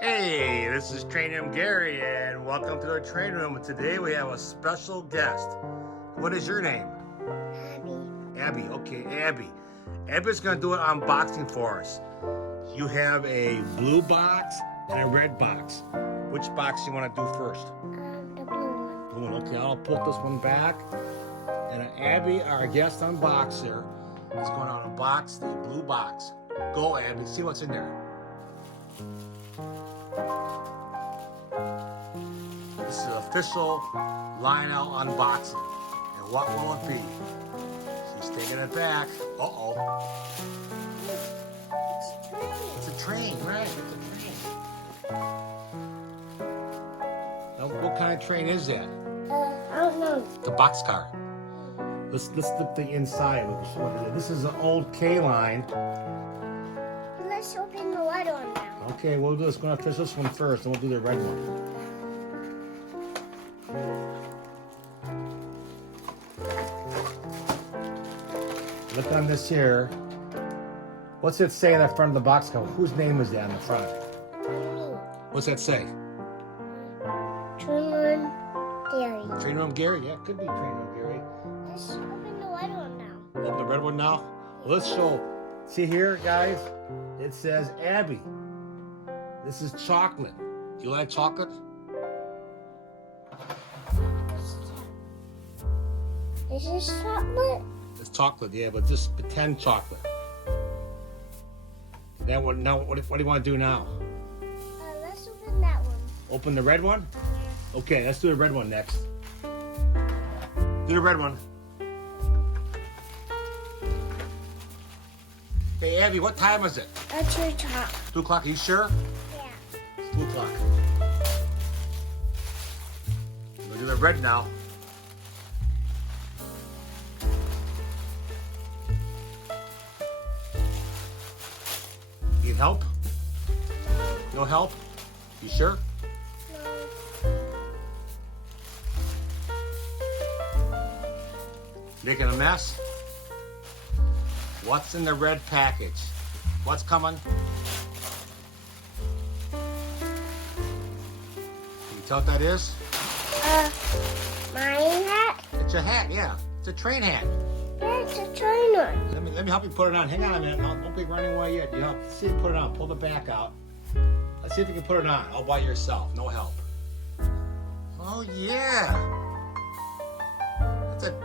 Hey, this is Train Room Gary, and welcome to the train room. Today we have a special guest. What is your name? Abby. Abby. Okay, Abby. Abby's gonna do an unboxing for us. You have a blue box and a red box. Which box do you want to do first? The blue one. Blue one. Okay, I'll put this one back. And Abby, our guest unboxer, is going to unbox the blue box. Go, Abby. See what's in there. This is official Lionel unboxing. And what will it be? She's taking it back. Uh-oh. It's a train, right? It's a train. Now, what kind of train is that? I don't know. The boxcar. Let's look the inside. This is an old K line. Let's open the red one now. Okay, we'll do this. Going to fish this one first, and we'll do the red one. Look on this here. What's it say on the front of the box cover? Whose name is that on the front? Me. What's that say? Trainroom Gary. Train Room Gary? Yeah, it could be Train Room Gary. Let's open the red one now. Open the red one now? Well, let's show. See here, guys? It says Abby. This is chocolate. Do you like chocolate? Is this chocolate? It's chocolate, yeah, but just pretend chocolate. Now what do you want to do now? Let's open that one. Open the red one? Okay, let's do the red one next. Do the red one. Hey, Abby, what time is it? 2 o'clock. 2 o'clock, are you sure? Yeah. It's 2 o'clock. We'll do the red now. Need help? No help? You sure? No. Making a mess? What's in the red package? What's coming? Can you tell what that is? My hat? It's a hat, yeah. It's a train hat. Yeah, it's a train one. Let me help you put it on. Hang on a minute. Don't be running away yet. You know, see if you put it on. Pull the back out. Let's see if you can put it on all by yourself. No help. Oh yeah.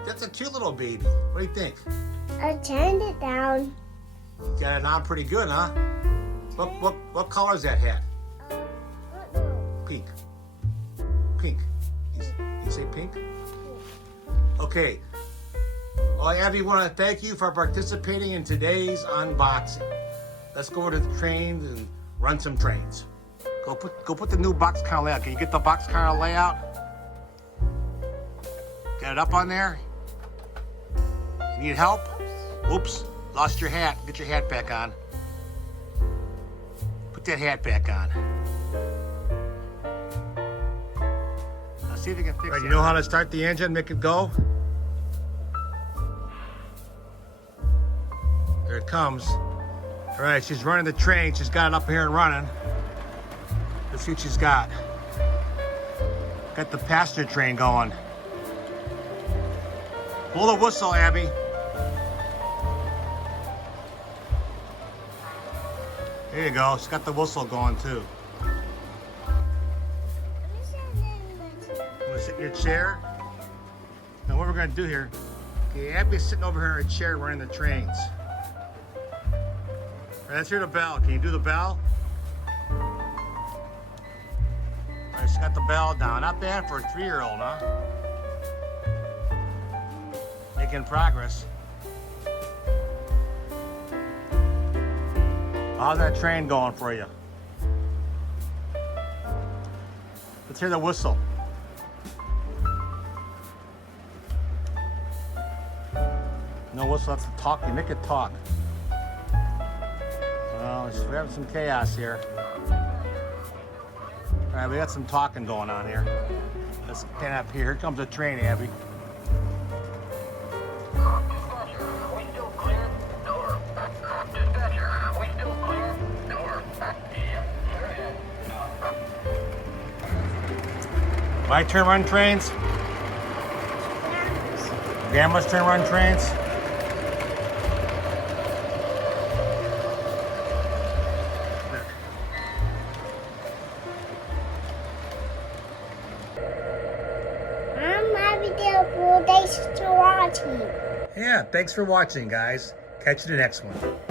That's a cute little baby. What do you think? I turned it down. You got it on pretty good, huh? What color is that hat? Pink. Pink. You say pink? Okay. Well, Abby, I want to thank you for participating in today's unboxing. Let's go over to the trains and run some trains. Go put the new boxcar layout. Can you get the boxcar layout? Get it up on there? You need help? Oops, lost your hat. Get your hat back on. Put that hat back on. Now see if you can fix it. You know how to start the engine, make it go? There it comes. All right, she's running the train. She's got it up here and running. Let's see what she's got. Got the passenger train going. Blow the whistle, Abby. There you go. She's got the whistle going too. Want to sit in your chair? Now what we're going to do here, okay, Abby's sitting over here in a chair running the trains. All right, let's hear the bell. Can you do the bell? All right, she's got the bell down. Not bad for a 3-year-old, huh? Making progress. How's that train going for you? Let's hear the whistle. No whistle, that's the talk. You make it talk. Well, we're having some chaos here. All right, we got some talking going on here. Let's pan up here. Here comes a train, Abby. We still clear? Door. My turn run trains. Grandma's turn run trains. I'm having the full days to watching. Yeah, thanks for watching, guys. Catch you the next one.